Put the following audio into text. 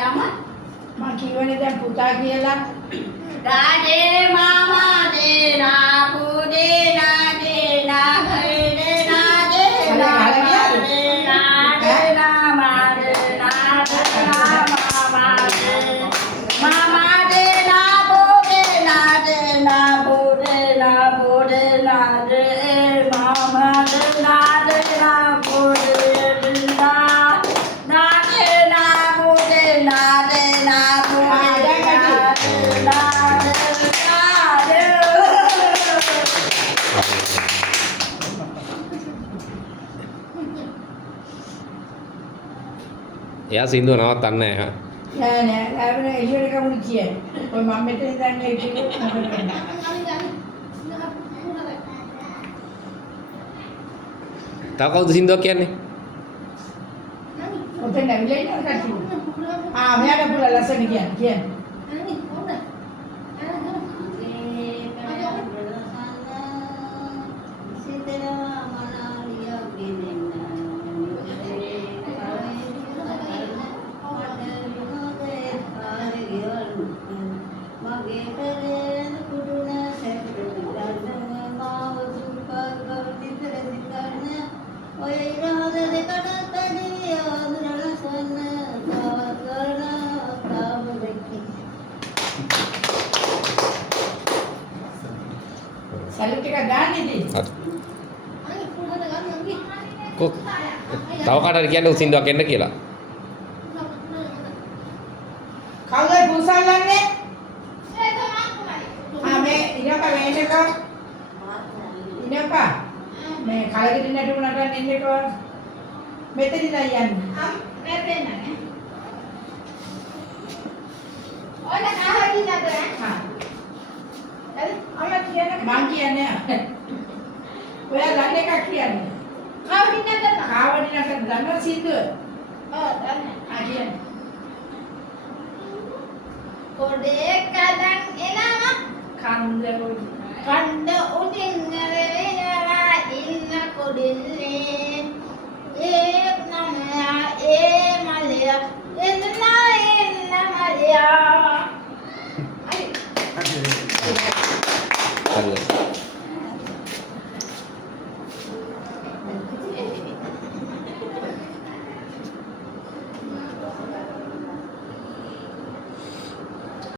යාම මම කියවනේ දැන් පුතා කියලා. රාජේ මාමා දේනා පුදේනා දේනා හේනා දේනා දේනා මාදේනා මාමා මාමා දේනා පුදේනා දේනා පුදේනා පුදේනා දේ මාමා දේනා දේනා පුදේනා ના દેના પુદેના દેના પુદેના එයා සින්දුව නවත්තන්නේ නැහැ. නෑ නෑ ආවනේ එළියට කවුරු කියයි. ඔය මම මෙතන ඉඳන් මේ කිව්වොත් තව කවුද සින්දුවක් කියන්නේ? ඔතෙන් ඇවිල්ලා ඉන්නවද කට්ටිය? මෙයාට පුළා ලස්සන කියන්නේ. සල්ලි ටික ගන්න ඉතින්. කො තව කාටද කියන්නේ සින්දුවක් එන්න කියලා? කවුද පුසල්ලන්නේ? මේ ඉනපා මේනක ඉනපා මේ කලකිරි නැටුම නටන්න එන්නකෝ මෙතන ඉඳන් යන්න. මෙතන නේ. ඔන්න කාහරි නේද? මං කියන්නේ ඔයා ළඟ එකක් කියන්නේ. කාවඩි නේද? කාවඩි නටන්න දන්නව සින්දුව? ඔව් දන්නේ. කියන්නේ. කොඩේ කඩන් එනවා කන්ද කණ්ඩ උඩින් වෙනවා ඉන්න කොඩින්නේ ඒ නමයා ඒ මලයා එන්න මලයා හරිද?